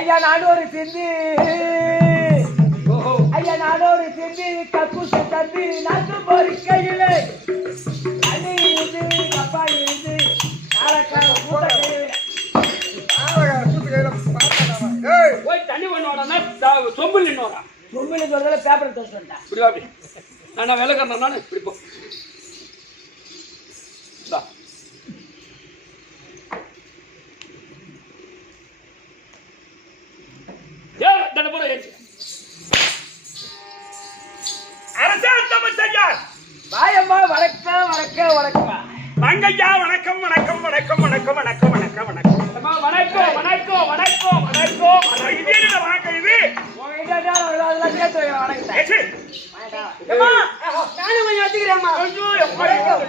ஐயா நானூறு சிந்தி ஐயா நானூறு சிந்தி கக்கூசு தம்பி நாட்டு போரி கையில அண்ணி இருந்து அப்பா இருந்து போய் தண்ணி பண்ணுவாடா சொம்பு நின்னோடா சொம்பு சொல்றதுல பேப்பர் தோச்சு வந்தேன் இப்படி அப்படி நான் விளக்குறேன் நானு இப்படி போ வாயம்மா வணக்கம் வணக்கம் வணக்கம் மங்கையா வணக்கம் வணக்கம் வணக்கம் வணக்கம் வணக்கம் வணக்கம் வணக்கம் வணக்கம் வணக்கம் வணக்கம் வணக்கம் இது என்ன வணக்கம் இது அதெல்லாம் சேர்த்து வணக்கம் நானும் கொஞ்சம் வச்சுக்கிறேன்மா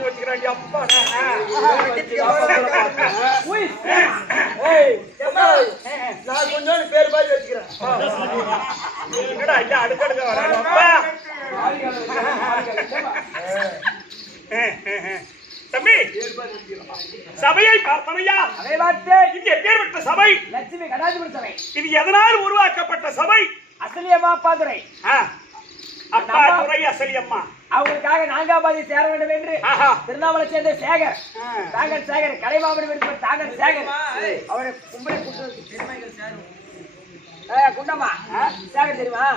வச்சுக்கிறேன் அப்பா நான் கொஞ்சோண்டு பேர் பாதி வச்சுக்கிறேன் என்னடா இல்ல அடுக்கடுக்க வரப்பா தம்பி சபையை பார்த்தனையா அதை பார்த்தேன். இது எப்பேற்பட்ட சபை? லட்சுமி கடாதிபதி சபை. இது எதனால் உருவாக்கப்பட்ட சபை? அசலியம்மா அப்பாதுரை அப்பாதுரை அசலியம்மா அவங்களுக்காக நாங்காபாதி சேர வேண்டும் என்று திருநாவலை சேர்ந்த சேகர் தாங்கல் சேகர் கலைமாமணி விருப்பம் தாங்கல் சேகர் அவரை கும்பலை குண்டம்மா சேகர் தெரியுமா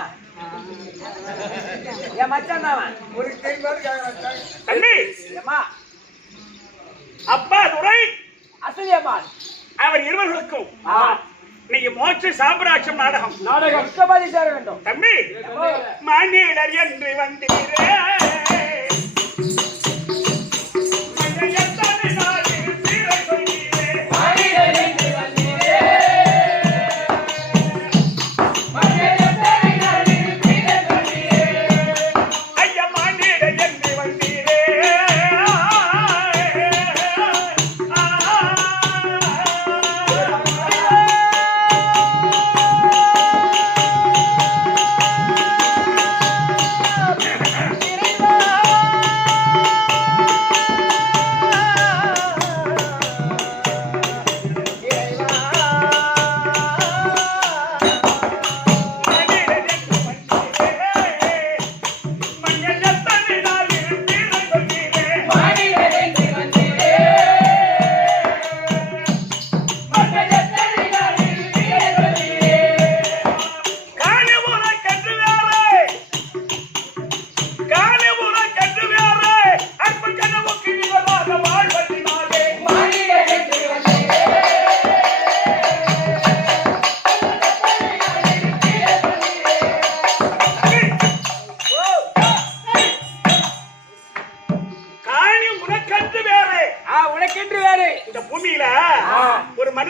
என் மச்சான் தான் அம்மா அப்பாதுரை அசலியம்மா அவர் இருவர்களுக்கும் நீங்க மோட்ச சாம்ராஜ்யம் நாடகம் உத்தபாதி சேர வேண்டும் தம்பி மானிடர் என்று வந்தீரே Thank you.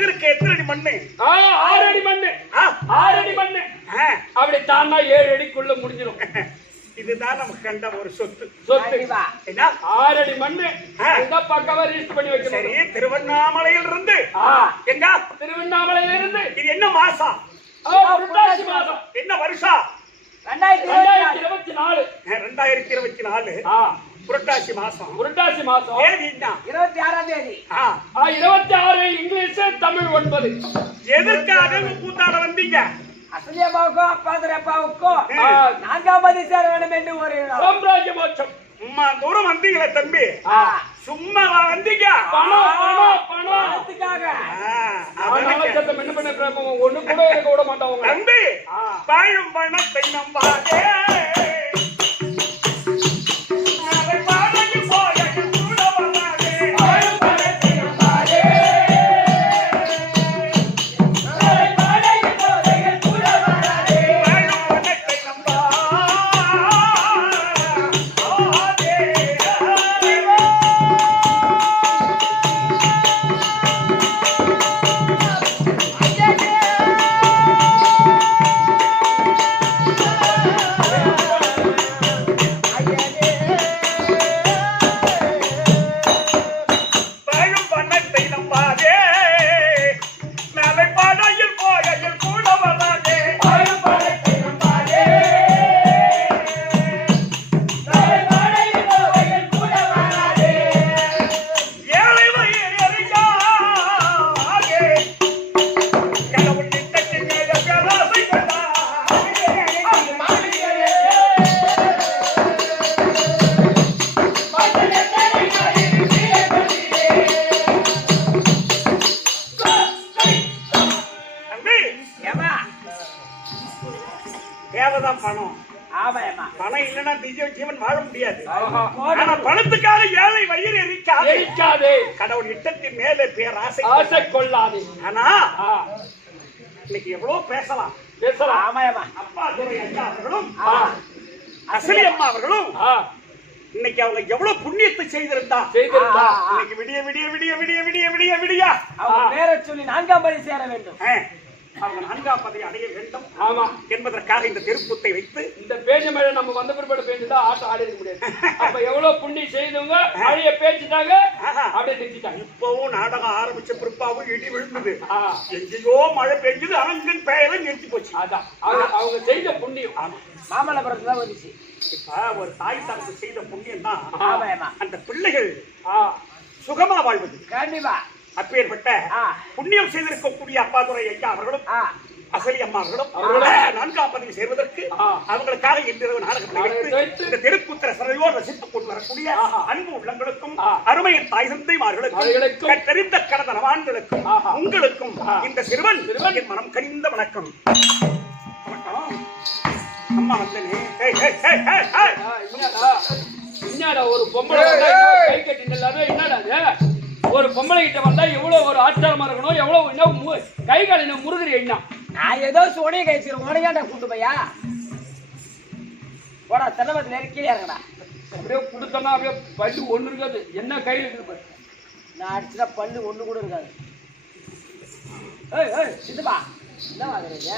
கால்களுக்கு எத்தனை அடி மண்ணு? 6 அடி மண்ணு. 6 அடி மண்ணு. அப்படி தாண்டா 7 அடிக்குள்ள முடிஞ்சிடும். இதுதான் நமக்கு கண்ட ஒரு சொத்து. என்ன 6 அடி மண்ணு இந்த பக்கமா ரிஜிஸ்டர் பண்ணி வைக்கணும். சரி, திருவண்ணாமலையில இருந்து எங்க? திருவண்ணாமலையில இருந்து. இது என்ன மாசம்? புரட்டாசி மாசம். என்ன வருஷம்? 2024. 2024 புரட்டாசி மாசம். புரட்டாசி மாசம் தேதி என்ன? 26ஆம் தேதி. 26 இங்கிலீஷ், தமிழ் 9. எதற்காக கூத்தாட வந்தீங்க? அசலியம்மாவுக்கும் அப்பாவுக்கும் 4ஆம் பதி சேர வேண்டும் என்று ஒரு சாம்ராஜ்ய மோட்சம். சும்மா தூரம் வந்தீங்களே தம்பி, சும்மா வந்தீங்க பணத்துக்காக. என்ன பண்ண ஒண்ணு கூட இருக்க விட மாட்டாங்க தம்பி. பாயும் பணத்தை நம்பாதே, தேவைதான் பணம். பணம் இல்லைன்னா ஜீவன் வாழ முடியாது. ஆனா பணத்துக்காக ஏழை வயிறு எரிக்காது. கடவுள் இட்டத்தின் மேலே பேராசை கொள்ளாது. ஆனா இன்னைக்கு எவ்வளவு பேசலாம். அப்பா துரை ஐயா அவர்களும் அசலி அம்மா அவர்களும் இன்னைக்கு அவங்க எவ்வளவு புண்ணியத்தை செய்திருந்தா இன்னைக்கு விடிய விடிய விடிய விடிய விடிய விடிய விடியா பேரை சொல்லி 4ஆம் பதி சேர வேண்டும். அவங்க 4ஆம் பதவி அடைய வேண்டும் என்பதற்காக இந்த திருக்கூத்தை வைத்து இந்த பேச்சு மழை நம்ம வந்த பிற்பாடு பேஞ்சுட்டா ஆட்டம் ஆடி இருக்க முடியாது. அப்ப எவ்வளவு புண்ணியம் செய்தவங்க மழைய பேச்சுட்டாங்க, அப்படியே நிறுத்திட்டாங்க. இப்பவும் நாடகம் ஆரம்பிச்ச பிற்பாவும் இடி விழுந்தது. எங்கேயோ மழை பெஞ்சது, அனங்கன் பெயரை நிறுத்தி போச்சு. அதான் அவங்க செய்த புண்ணியம். மாமல்லபுரத்துல தான் வந்துச்சு. இப்ப ஒரு தாய் தனக்கு செய்த புண்ணியம் தான் அந்த பிள்ளைகள் சுகமா வாழ்வது. கண்டிப்பா அப்பேற்பட்ட புண்ணியம் செய்திருக்கக்கூடிய அப்பா துரை ஐயா அவர்களும் அசலி அம்மா அவர்களும் 4ஆம் பதவி சேர்வதற்கு அவங்களுக்காக இன்றிரவு நாடகத்தை வைத்து இந்த தெருப்புத்திர சரையோடு ரசித்துக் கொண்டு வரக்கூடிய அன்பு உள்ளங்களுக்கும் அருமையின் தாய் தந்தைமார்களுக்கும் தெரிந்த கடந்த நவான்களுக்கும் உங்களுக்கும் இந்த சிறுவன் என் மனம் கனிந்த வணக்கம். அம்மா வந்தனே. என்னடா ஒரு பொம்பளை கை கட்டி என்னடா ஒரு பொம்பளை கிட்ட வந்தா எவ்வளவு ஒரு ஆச்சாரமா இருக்கணும், எவ்வளவு கை காலின முருகரி என்ன. நான் ஏதோ சோனிய கழிச்சிருக்கேன், உனக்காண்டா கூட்டு பையா போடா தென்னமரத்துல கீழே இறங்கடா. அப்படியே கொடுத்தோம்னா அப்படியே பல்லு ஒண்ணு இருக்காது. என்ன கையில் இருக்கு நான் அடிச்சுட்டா பல்லு ஒண்ணு கூட இருக்காது. சித்தப்பா என்ன வாங்குறீங்க?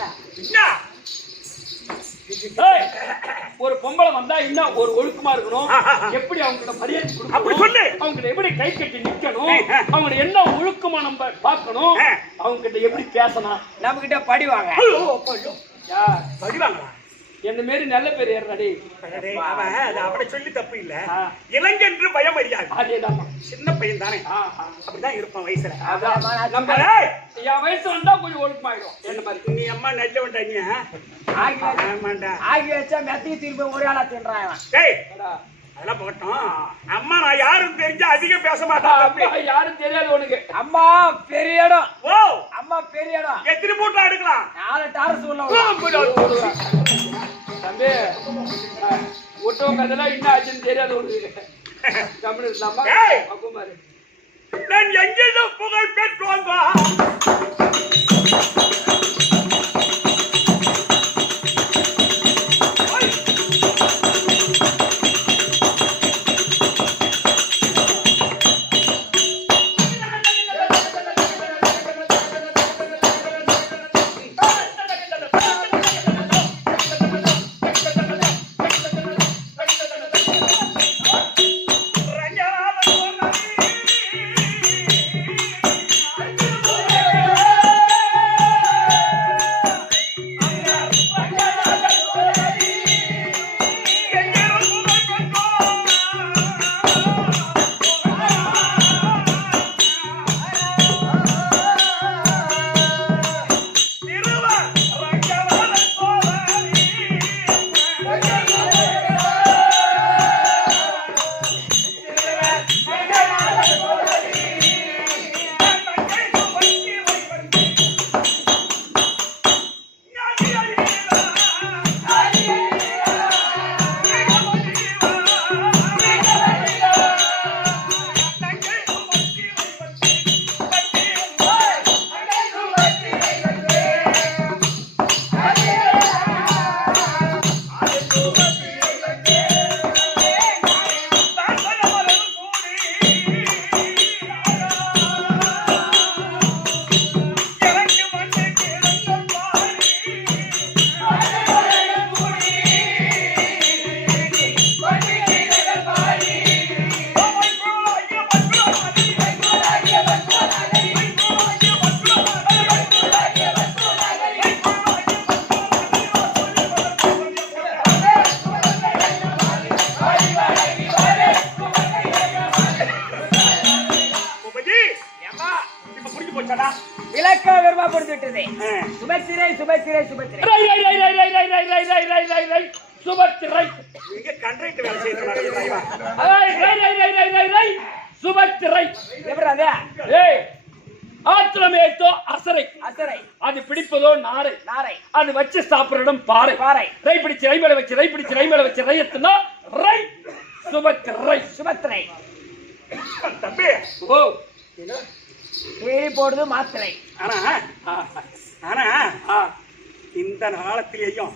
ஒரு பொம்பளை வந்தா இன்னும் ஒரு ஒழுக்கமா இருக்கணும். எப்படி அவங்கள மரியாதை கொடுக்கணும், அவங்க எப்படி கை கட்டி நிக்கணும், அவங்க என்ன ஒழுக்கமா நம்ம பார்க்கணும், அவங்க கிட்ட எப்படி பேசணும். நம்ம கிட்ட படிவாங்க. என்ன மாரி நல்ல பேர் ஏறாடி. அவனை சொல்லி தப்பு இல்ல. இளைஞன்று பயம் அறியாது. அதேதான், சின்ன பையன் தானே, அப்படிதான் இருப்பான் வயசுல. என் வயசு வந்தா கொஞ்சம் ஒழுக்கமாயிடும். என்ன மாதிரி நீ அம்மா நல்ல வந்தாங்க ஆகி வச்சா மெத்தையும் திரும்ப ஒரே ஆளா தின்றான். அதெல்லாம் போட்டோம். அம்மா நான் யாரும் தெரிஞ்சா அதிகம் பேச மாட்டேன். யாரும் தெரியாது உனக்கு. அம்மா பெரிய இடம். ஓ அம்மா பெரிய இடம். எத்தனை மூட்டை எடுக்கலாம்? 4 டாரஸ் உள்ள தம்பி ஒட்டவங்க அதெல்லாம் என்ன ஆச்சுன்னு தெரியாது உனக்கு. தமிழ் இல்லாம நான் எங்கேயும் புகழ் பெற்றோங்க. இலக்கண விரும்பா கொடுத்துட்டது. சுபத்திரை சுபத்திரை சுபத்திரை சுபத்திரை இங்க கண்ட்ரைட் வேலை செய்யறாங்க. சுபத்திரை எப்படி அது? ஏய் ஆத்திரமேத்தோ அசரை அசரை அது பிடிப்பதோ நாரை நாரை அது வச்சு சாப்பிடணும் பாறை பாறை ரை பிடிச்சு ரை மேல வச்சு ரை பிடிச்சு ரை மேல வச்சு ரை எத்துனா ரை சுபத்திரை சுபத்திரை. தம்பி ஓ தேடி போடுது மாத்திரை. ஆனா ஆனா இந்த காலத்திலேயும்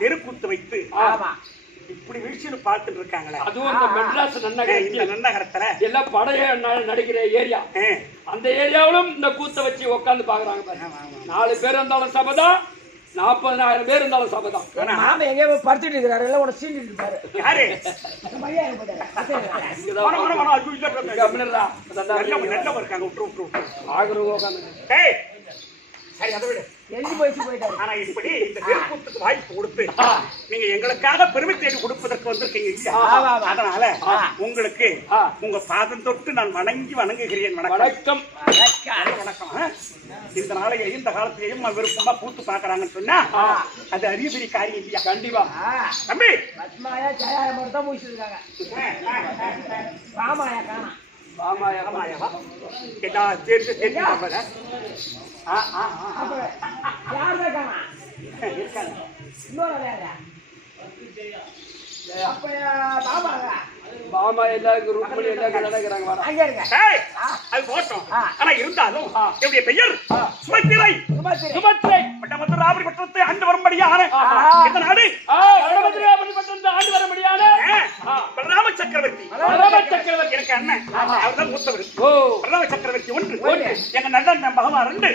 தெருக்கூத்து வைத்து ஆமா இப்படி வீழ்ச்சின்னு பார்த்துட்டு இருக்காங்களே. அதுவும் இந்த மெட்ராஸ் இந்த நன்னகரத்துல எல்லாம் படைய நடிக்கிற ஏரியா அந்த ஏரியாவிலும் இந்த கூத்த வச்சு உட்காந்து பாக்குறாங்க. 4 பேர் இருந்தாலும் சபதம் 40,000 பேர் இருந்தாலும் சபதம். மாமா எங்க படுத்துட்டு இருக்காரு இல்ல உன சீண்டிட்டு இருக்காரு. யாரு பையன் எங்க போறாரு? நல்ல இருக்காங்க. விட்டு விட்டு விட்டு ஆகுறவங்க உட்காந்து சரி அதை விட எஞ்சி போயிட்டாரு. ஆனா இப்படி இந்த தெருக்கூத்துக்கு வாய்ப்பு கொடுத்து நீங்க எங்களுக்காக பெருமை தேடி கொடுப்பதற்கு வந்திருக்கீங்க இல்லையா? அதனால உங்களுக்கு உங்க பாதம் தொட்டு நான் வணங்குகிறேன். வணக்கம் வணக்கம். இந்த நாளைய இந்த காலத்திலேயும் விருப்பமா பூத்து பாக்குறாங்கன்னு சொன்னா அது அரிய பெரிய காரியம் இல்லையா? கண்டிப்பா தம்பி பத்மாயா ஜாயா மட்டும் தான் முடிச்சிருக்காங்க. ராமாயா காணா மாமாயா எல்லாம் தெரிஞ்சு யாருதான் காணா இருக்காங்க. இன்னொரு வேற அப்ப பாபாங்க மாமா எல்லாருக்கும் ருக்மணி எல்லாருக்கும் நடக்கிறாங்க. வர அங்க இருங்க. அது போட்டோம். ஆனா இருந்தாலும் என்னுடைய பெயர் சுபத்திரை. சுபத்திரை பட்டமதுராபுரி பட்டத்தை ஆண்டு வரும்படியான இந்த நாடு வடமதுராபுரி பட்டத்தை ஆண்டு வரும்படியான பலராம சக்கரவர்த்தி. பலராம சக்கரவர்த்தி எனக்கு அண்ணன். அவர்தான் மூத்தவர். ஓ பலராம சக்கரவர்த்தி 1 எங்க நல்ல பகவான் 2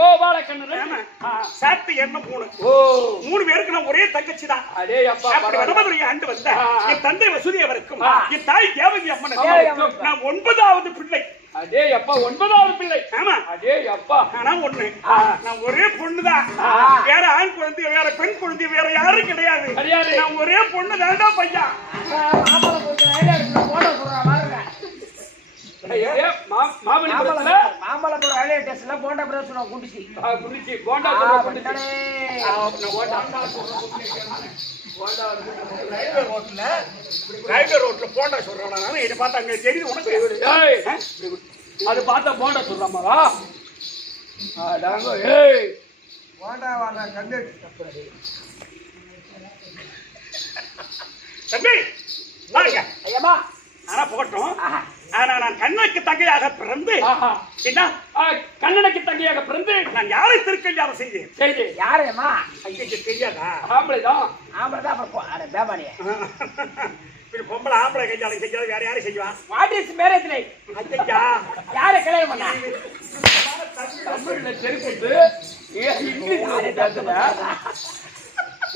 கோபாலக்கண்ணன் சாத்து என்ன 3 3 பேருக்கு நான் ஒரே தங்கச்சி தான். அடே அப்பா வடமதுரையை ஆண்டு வந்த என் தந்தை வசூதி அவருக்கும் என் தாய் தேவகி அம்மனுக்கும் நான் 9வது பிள்ளை. அடே அப்பா 9வது பிள்ளை. ஆமா அடே அப்பா ஆனா ஒண்ணு நான் ஒரே பொண்ணுதான். வேற ஆண் குழந்தை வேற பெண் குழந்தை வேற யாரும் கிடையாது. நான் ஒரே பொண்ணு தான்டா பையா. மாமல்லபுரம் ரயில்வே ஸ்டேஷன்ல போண்டா பிரச்சனை குடிச்சு போண்டா ரயில்வே ரோட்ல போண்டா சொல்றாங்க. இதை பார்த்தா அங்க தெரியுது உனக்கு. அது பார்த்தா போண்டா சொல்றாமாவா? தம்பி பாருங்க ஐயம்மா ஆனா போட்டோம். ஆனா நான் கண்ணனுக்கு தங்கையாக பிறந்து என்ன கண்ணனுக்கு தங்கையாக பிறந்து நான் யாரை திருக்கல்யாணம் செய்தேன்? யாரையம்மா அங்கே தெரியாதா? ஆம்பளைதான். ஆம்பளைதான். அப்புறம் பேபானிய பொம்பளை ஆம்பளை கல்யாணம் செஞ்சாலும் வேற யாரும் செய்வா? What is marriage life? ஐயா யாரை கல்யாணம் பண்ணா? தமிழ்ல தெரிவித்து இங்கிலீஷ்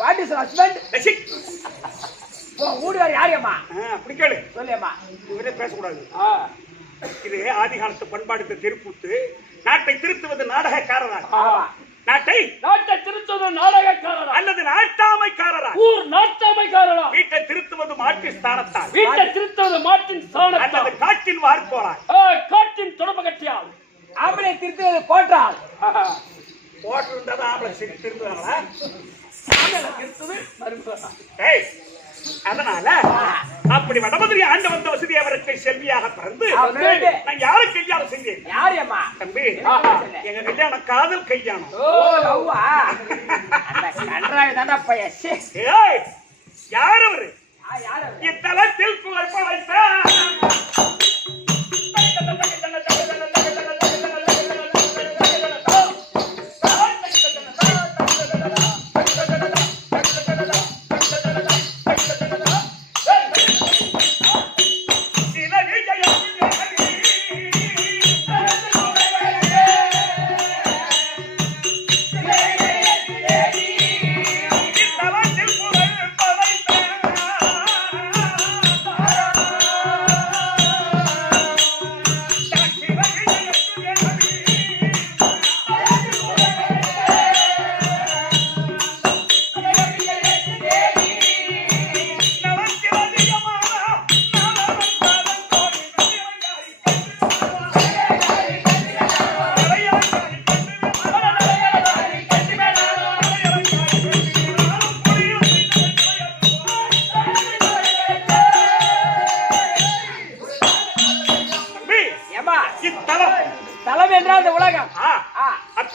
வாட் இஸ் ஹஸ்பண்ட்? ஊடு வேற யாரையம்மா? அப்படி கேளு. சொல்லியம்மா. இவரே பேசக்கூடாது. இது ஆதி காலத்து பண்பாடு திருக்கூத்து. நாட்டை திருத்துவது நாடகக்காரரா? நாட்டை திருத்துவது நாடகக்காரரா அல்லது நாட்டாமைக்காரரா? ஊர் நாட்டாமைக்காரரா? வீட்டை திருத்துவது மாட்டின் ஸ்தானத்தால்? வீட்டை திருத்துவது மாட்டின் ஸ்தானத்தால் அல்லது காட்டின் வார்ப்போரால்? காட்டின் தொடர்பு கட்டியால்? ஆம்பளை திருத்துவது கோட்டால். கோட்டு இருந்தாதான் ஆம்பளை திருத்துவாங்களா? திருத்துவது அதனால அப்படி வடமதுரை ஆண்டு வந்த வசதி அவருக்கு செல்வியாக பிறந்து நான் யாரை கல்யாணம் செஞ்சேன்? யாரையம்மா? தம்பி எங்க கல்யாணம் காதல் கல்யாணம். யார் அவரு? இத்தலத்தில் புகழ் படைத்த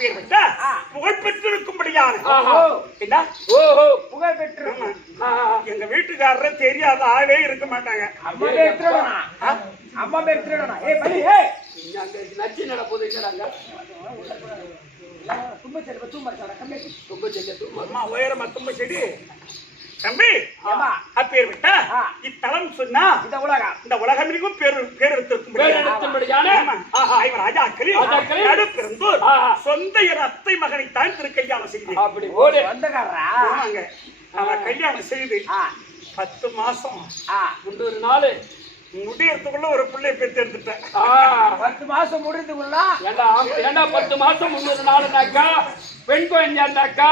அப்பேற்பட்ட புகழ் பெற்றிருக்கும்படியான என்ன புகழ் பெற்று எங்க வீட்டுக்காரரே தெரியாத ஆளே இருக்க மாட்டாங்க. அம்மா பேர் திருடனா? அம்மா பேர் திருடனா? ஏய் பலி ஏய் அங்க நச்சி நட போது என்னடாங்க தும்ப செடி தும்ப செடி கம்பி ரொம்ப செல்ல அம்மா உயரமா தும்ப செடி தம்பி ஏமா அப்பேற்பட்ட இத்தலம் சொன்னா இந்த உலகம் மிகவும் பேர் எடுத்திருக்கும்படியான ராஜாக்களில் நடுப்பெருந்தூர் சொந்த என் அத்தை மகனைத்தான் திருக்கல்யாணம் செய்து அப்படி ஓடு வந்தகாரா அவன் கல்யாணம் செய்து 10 மாசம் 3 நாள் முடியறதுக்குள்ள ஒரு பிள்ளை பெற்று எடுத்துட்டேன். 10 மாசம் முடிறதுக்குள்ள ஏண்டா 10 மாசம் 300 நாளுனாக்கா பெண் குழந்தை இருந்தாக்கா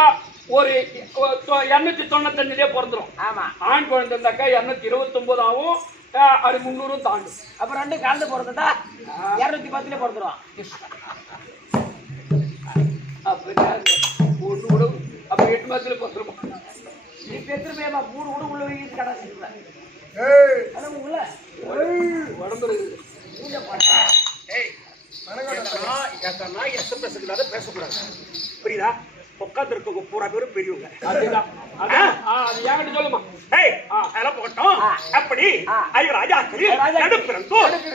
ஒரு 295 பிறந்துரும். ஆமா ஆண் குழந்தை இருந்தாக்கா 229 ஆகும். அது 300 தாண்டும். அப்ப ரெண்டு கலந்து பிறந்ததா 210 பிறந்துரும். அப்ப 8 மாசத்துல பிறந்துரும். நீ பெற்று பேமா 3 கூட உள்ள வைக்கிறது கடை செய்யல. உள்ள உடம்பு பேசக்கூடாது. புரியுதா? உட்கார்ந்து இருக்க பூரா பேரும் பெரியவங்க. சொல்லுமா அப்படி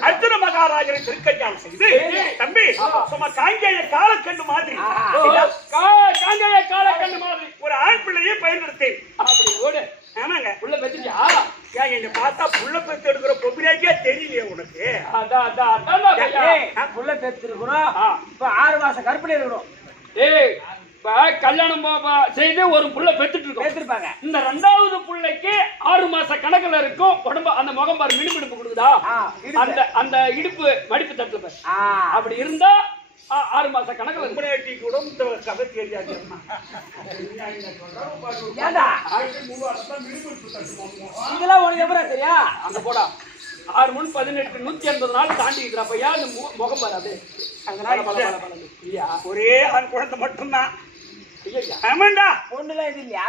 அர்ஜுன மகாராஜரை திருக்கல்யாணம் செய்து தம்பி சும்மா காங்கேய காலக்கண்டு மாதிரி ஒரு ஆண் பிள்ளையை பயன்படுத்தேன். அப்படி ஓடு. ஆமாங்க. உள்ள பெற்றியா என்ன பார்த்தா புள்ள பெத்து எடுக்கிற பொம்பிராக்கே தெரியலையே உனக்கு? புள்ள பெத்து இருக்கணும். இப்ப 6 மாசம் கற்பனை இருக்கணும். கல்யாணம் செய்து ஒரு புள்ள பெத்துட்டு இருக்கோம். இந்த 2வது புள்ளைக்கு 6 மாச கணக்குல இருக்கும். உடம்பு அந்த முகம் பாரு மினுமிடுப்பு கொடுக்குதா? அந்த இடுப்பு மடிப்பு தட்டுல அப்படி இருந்தா 6 மாச கணக்குல கூட இந்த கதை தெரியாது. இதெல்லாம் உனக்கு எப்படி தெரியா? அங்க போடா 6 முன் 18 180 நாள் தாண்டி இருக்கிறப்பையா அந்த முகம் வராது. ஒரே ஆண் குழந்தை மட்டும்தான். ஆமாண்டா பொண்ணுலாம் இது இல்லையா?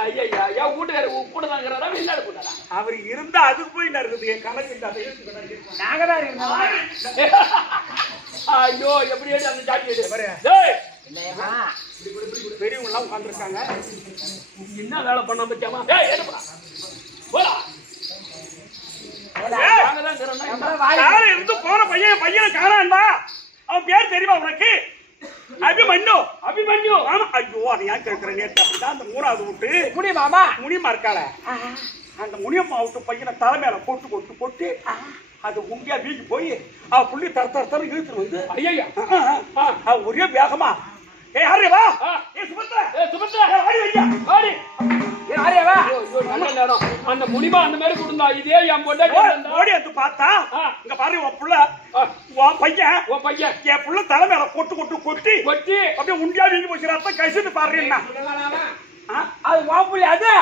ஐயா வீட்டுக்கார கூட தாங்கிறாரா வெளிநாடு போட்டாரா? அவர் இருந்தா அதுக்கு போய் இருக்குது கணக்கு. நாங்க தான் இருக்கோம். ஐயோ எப்படி அந்த ஜாதி இல்லையம்மா பெரியவங்க எல்லாம் உட்கார்ந்துருக்காங்க. என்ன வேலை பண்ண பத்தியாமா போடா இருந்து போன பையனை காணாண்டா. அவன் பேர் தெரியுமா உனக்கு? அபிமன்யு. அபிமன்யு. ஆமா. ஐயோ அதை ஏன் கேட்கிற? நேற்று அப்படிதான் அந்த 3வது வீட்டு முனியம்மா முனியம்மா இருக்காள, அந்த முனியம்மா விட்டு பையனை தலைமையில போட்டு அது உண்டியா வீங்கி போய் அவ புள்ளி தர இழுத்துட்டு வந்து ஐயா ஒரே வேகமா வா அந்த முனிமா அந்த மாதிரி கொடுந்தா இதே என் ஓடி வந்து பார்த்தா இங்க பாரு உன் புள்ள உன் பையன் என் புள்ள தலைமையில கொட்டி அப்படியே உண்டியா வீங்கி போச்சு. ரத்தம் கசிந்து பாரு. அது வாப்புள்ளி அது.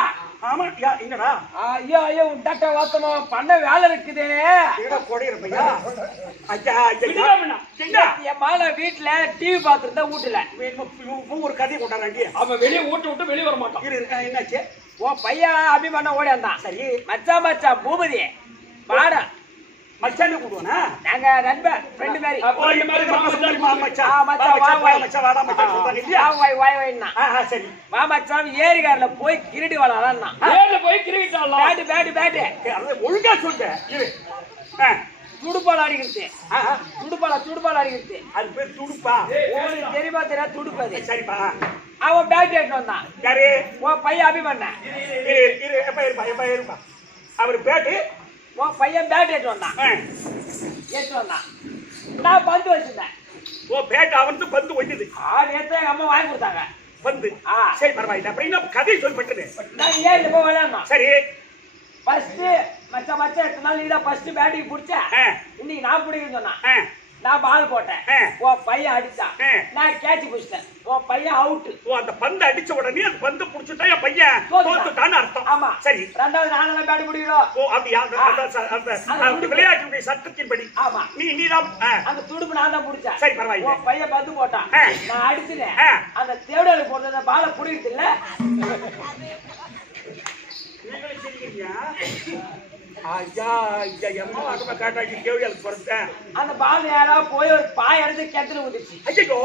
ஆமா என்னடா? ஐயோ ஐயோ உண்டாட்ட வாத்தமா பண்ண வேலை இருக்குதே. என் மகன் வீட்டுல டிவி பாத்துருந்தா வீட்டுல ஒரு கதையை கொண்டாடி அவன் வெளியே விட்டு வெளியே வர மாட்டான். என்னாச்சு? உன் பையன் அபிமன்ன ஓடி வந்தான். சரி மச்சான் பூபதி பாடா மச்சானே கூடுவானா? நாங்க நண்பர் ஃப்ரெண்ட் மாதிரி. சரி வா மச்சான் ஏரிகாரில போய் கிரீடி வாழலாம். போய் கிரிக்கெட் பேட்டு ஒழுங்கா சொல்றேன். துடுப்பால் அடிக்கிறது. துடுப்பால் அடிக்கிறது. அது பேர் துடுப்பா? உங்களுக்கு தெரியுமா தெரியாது துடுப்பது? சரிப்பா. அவன் பேட் எடுத்து வந்தான். யாரு? உன் பையன் அபிமன்ன. இருப்பா அவரு பேட்டு. உன் பையன் பேட் எடுத்து வந்தான். நான் பந்து வச்சிருந்தேன். ஓ பேட் அவனுக்கு பந்து ஒய்யுது. நேற்று எங்க அம்மா வாங்கி கொடுத்தாங்க பந்து. சரி பரவாயில்ல. அப்புறம் என்ன கதை சொல்லப்பட்டது? நான் ஏன் போய் விளையாடணும். சரி ஃபர்ஸ்ட் மச்சான் 8 நாள் நீதான் ஃபர்ஸ்ட் பேட்டிங் பிடிச்ச. இன்னைக்கு நான் பிடிக்கணும்னு சொன்னான். நான் பால் போட்டேன். உன் பையன் அடிச்சான். நான் கேட்ச் பிடிச்சிட்டேன். உன் பையன் அவுட். அந்த பந்து அடிச்ச உடனே அந்த பந்து புடிச்சுட்டா என் பையன் தோத்துட்டான்னு அர்த்தம். ஆமா சரி. 2வது நானும் பேட் பிடிக்கிறோம். ஓ அப்படியா? அந்த விளையாட்டுடைய சட்டத்தின்படி ஆமா நீதான் அந்த துடுப்பு நான் தான் பிடிச்சேன். சரி பரவாயில்ல. உன் பையன் பந்து போட்டான். நான் அடிச்சுட்டேன். அந்த தேவடால போடுற பாலை பிடிக்கிறது இல்ல. ஐயா ஐயா எம்மா அக்கமா காட்டாக்கி கேவியாளுக்கு பொறுத்தேன். அந்த பால் யாராவது போய் ஒரு பாய் எடுத்து கிணத்துல ஊதிச்சு. ஐயோ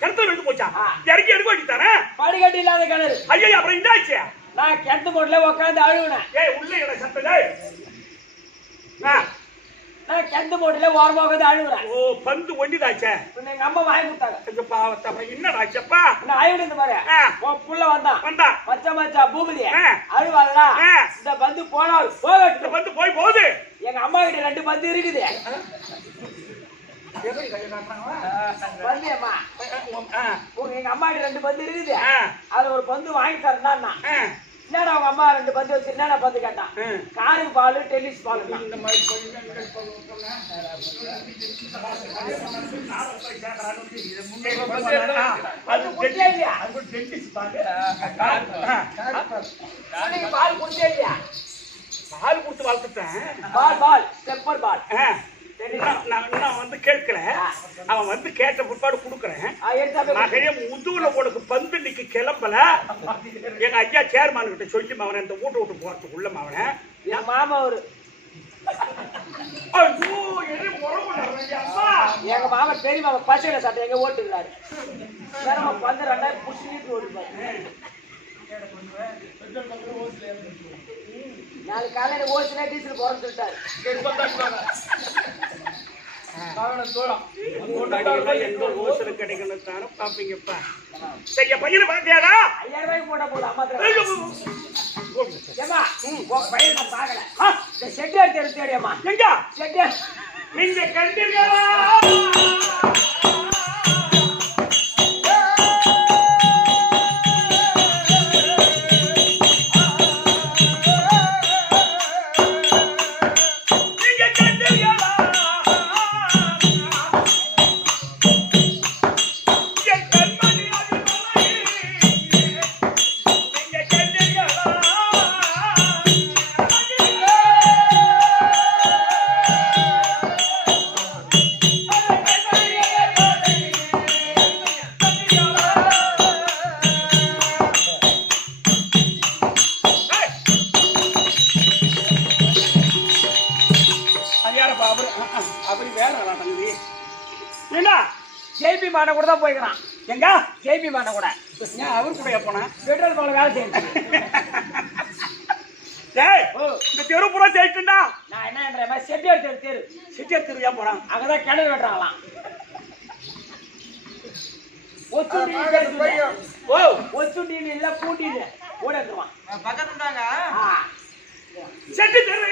கிணத்துல விழுந்து போச்சா? இறக்கி எடுக்க வேண்டித்தானே? படிக்கட்டு இல்லாத கிணறு. ஐயா அப்புறம் என்னாச்சு? நான் கிணத்து போட்டுல உட்காந்து அழுவுனேன். ஏய் உள்ள என்ன சத்தம்? நான் கிணத்து போட்டுல ஓரமா உட்காந்து அழுவுறேன். ஓ பந்து ஒண்டிதாச்சே. எங்க அம்மா வாங்கி கொடுத்தாங்க. கொஞ்சம் பாவத்தை அப்புறம் என்னடாச்சப்பா? நான் அழுவுனது பாரு. உன் புள்ள வந்தான். மச்சா பூபதி அழுவாங்களா? இந்த பந்து போனால் போகட்டும். இந்த பந்து போய் போகுது. எங்க அம்மா கிட்ட 2 பந்து இருக்குது. பந்தியம்மா எங்க அம்மா கிட்ட 2 பந்து இருக்குது. அதுல ஒரு பந்து வாங்கி தரேன்னா என்னடா உங்க அம்மா 2 பந்து வச்சு என்னடா பந்து கேட்டான். காருக்கு பால் டென்னிஸ் பால். இந்த மாதிரி பால் குடிச்சே இல்லையா? பால் கொடுத்து வளர்த்துட்டேன். பால் ஸ்டெப்பர் பால். நான் வந்து கேட்கிறேன். அவன் வந்து கேட்ட பிற்பாடு கொடுக்குறேன். மகைய முதுகுல உனக்கு பந்து நிக்க கிளம்பல. எங்க ஐயா சேர்மான் கிட்ட சொல்லி அவனை இந்த வீட்டு விட்டு போறதுக்குள்ள அவனை என் மாமா ஒரு எங்க மாமா பெரிய மாமா பச்சை சட்டை எங்க ஓட்டுக்கிறாரு. வந்து 2000 புடிச்சு ஓட்டுப்பாரு. நாளைக்கு காலையில ஓசினா டீசல் போறன்னு சொல்லிட்டாரு. கிடைக்கணும் தானே பாப்பீங்கப்பா. சரியா பையனை பாத்தியாடா? 5000 ரூபாய்க்கு போட்டா போதும். அம்மா ஏமா உன் பையன் நான் பாக்கல. இந்த செட்டியார் தெரு தேடியம்மா. எங்க செட்டியார் நீங்க கண்டீங்களா? ஜேபி மாட்ட கூட தான் போய்க்கிறான். எங்க ஜேபி மாட்ட கூட அவரு கூட போனா பெட்ரோல் போல வேலை செய்யணும். இந்த தெரு பூரா ஜெயிட்டுண்டா. நான் என்ன செட்டியார் தெரு தெரு செட்டியார் தெரு ஏன் போறான்? அங்கதான் கிணறு வெட்டுறாங்களாம். ஒச்சுண்டின்னு இல்ல பூண்டின்னு கூட எடுத்துருவான். பக்கத்துல தாங்க செட்டி தெரு.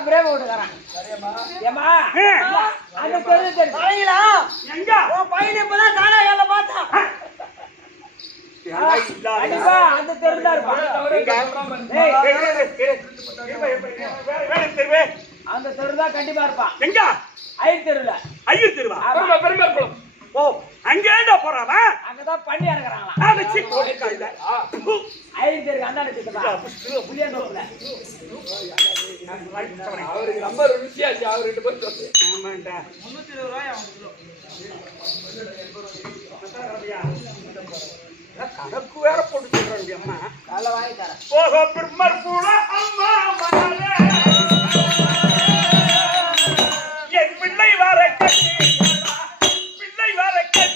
நான் பிரேம விட்டுக்கிறேன் ஏமா அந்த தெரு தெரியுங்களா எங்க உன் பையனை இப்பதான் காணாங்கல்ல பார்த்தா கண்டிப்பா அந்த தெரு தான் இருப்பான் அந்த தெரு தான் கண்டிப்பா இருப்பான் எங்க ஐயர் தெருல ஐயர் தெருவா பெருமாள் ஓ அங்கேடா போறானா அங்கதான் பண்ணி இறங்குறாங்களா வெச்சி கோடிக்காயில ஐயர் தெருக்கு அந்த இடத்துக்கு புளியன் தோப்புல அவருக்கு நம்பர் ருசியாச்சு அவர்கிட்ட போய் சொல்லு ஆமாண்டா 320 ரூபாய் கணக்கு வேற போட்டு சொல்றாங்க அம்மா கால வாங்கி தரேன் ஓஹோ பெருமாள் கூட அம்மா மகளே என் பிள்ளை வர கட்டி பிள்ளை வர கட்டி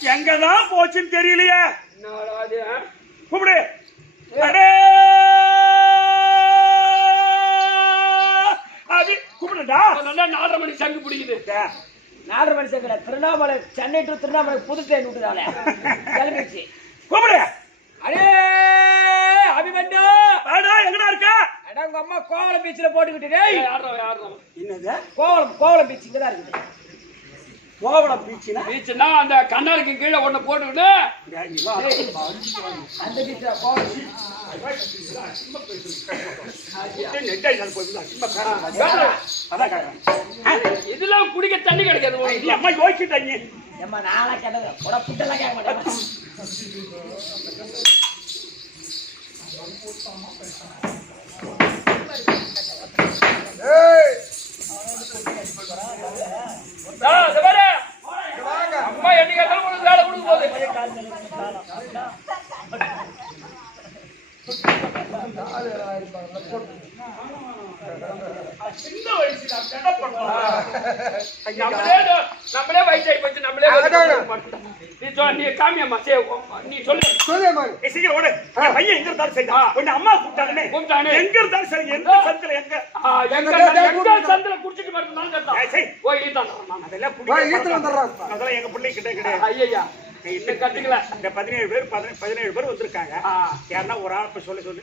எங்கதான் போச்சுன்னு தெரியலையே கூப்பிடு அது கூப்பிடுடா 4:30 மணிக்கு சங்கு பிடிக்குது 4:30 மணி சங்கட திருவண்ணாமலை சென்னை டு திருவண்ணாமலை புது ட்ரெயின் விட்டுதாலே கிளம்பிடுச்சு கூப்பிடு அடே அபிமன்யு வாடா எங்கடா இருக்க அட உங்க அம்மா கோவளம் பீச்ல போட்டுக்கிட்டு டேய் யாரும் என்னது கோவளம் பீச் இங்க தான் இருக்குது கோவளம் பீச்சுனா பீச்சுனா அந்த கண்ணாருக்கு கீழே ஒண்ணு போட்டுக்கிட்டு அந்த பீச்ல கோவளம் இதெல்லாம் குடிக்க தண்ணி கிடைக்காது அம்மா யோசிச்சுட்டாங்க ஏம்மா நாளா கேட்டது கூட புட்டெல்லாம் கேட்க மாட்டேன் அம்மா என்ன கேட்டாலும் உனக்கு வேலை கொடுக்க போகுது சின்ன வயசுல என்ன பண்ணுவாங்க நம்மளே வயசாகி போச்சு நம்மளே நீ காமியம்மா நீ சொல்லு சீக்கிரம் ஓடு பையன் எங்க இருந்தாலும் சரி உன்னை அம்மா கூப்பிட்டானே எங்க இருந்தாலும் சரி எந்த சந்தில எங்க சந்தில குடிச்சிட்டு வரணும் ஓ ஈத்தான் அதெல்லாம் எங்க பிள்ளை கிட்ட கிடையாது ஐயா இன்னும் கத்துக்கல இந்த 17 பேர் வந்திருக்காங்க யாருன்னா ஒரு ஆள் இப்ப சொல்லு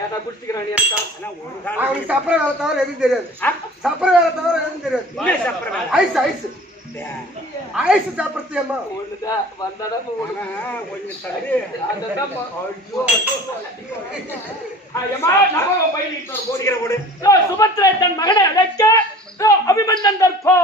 யாரா குடிச்சுக்கிறான் அவனுக்கு சப்பர வேலை தவிர எதுவும் தெரியாது சப்பர வேலை தவிர எதுவும் தெரியாது ஐஸ் ஐஸ் ஐஸ் சாப்பிடுத்தியம்மா ஒண்ணுதான் வந்தாடா கொஞ்சம் தள்ளி சுபத்ரா தன் மகனை அழைக்க அபிமன்னன் தற்போ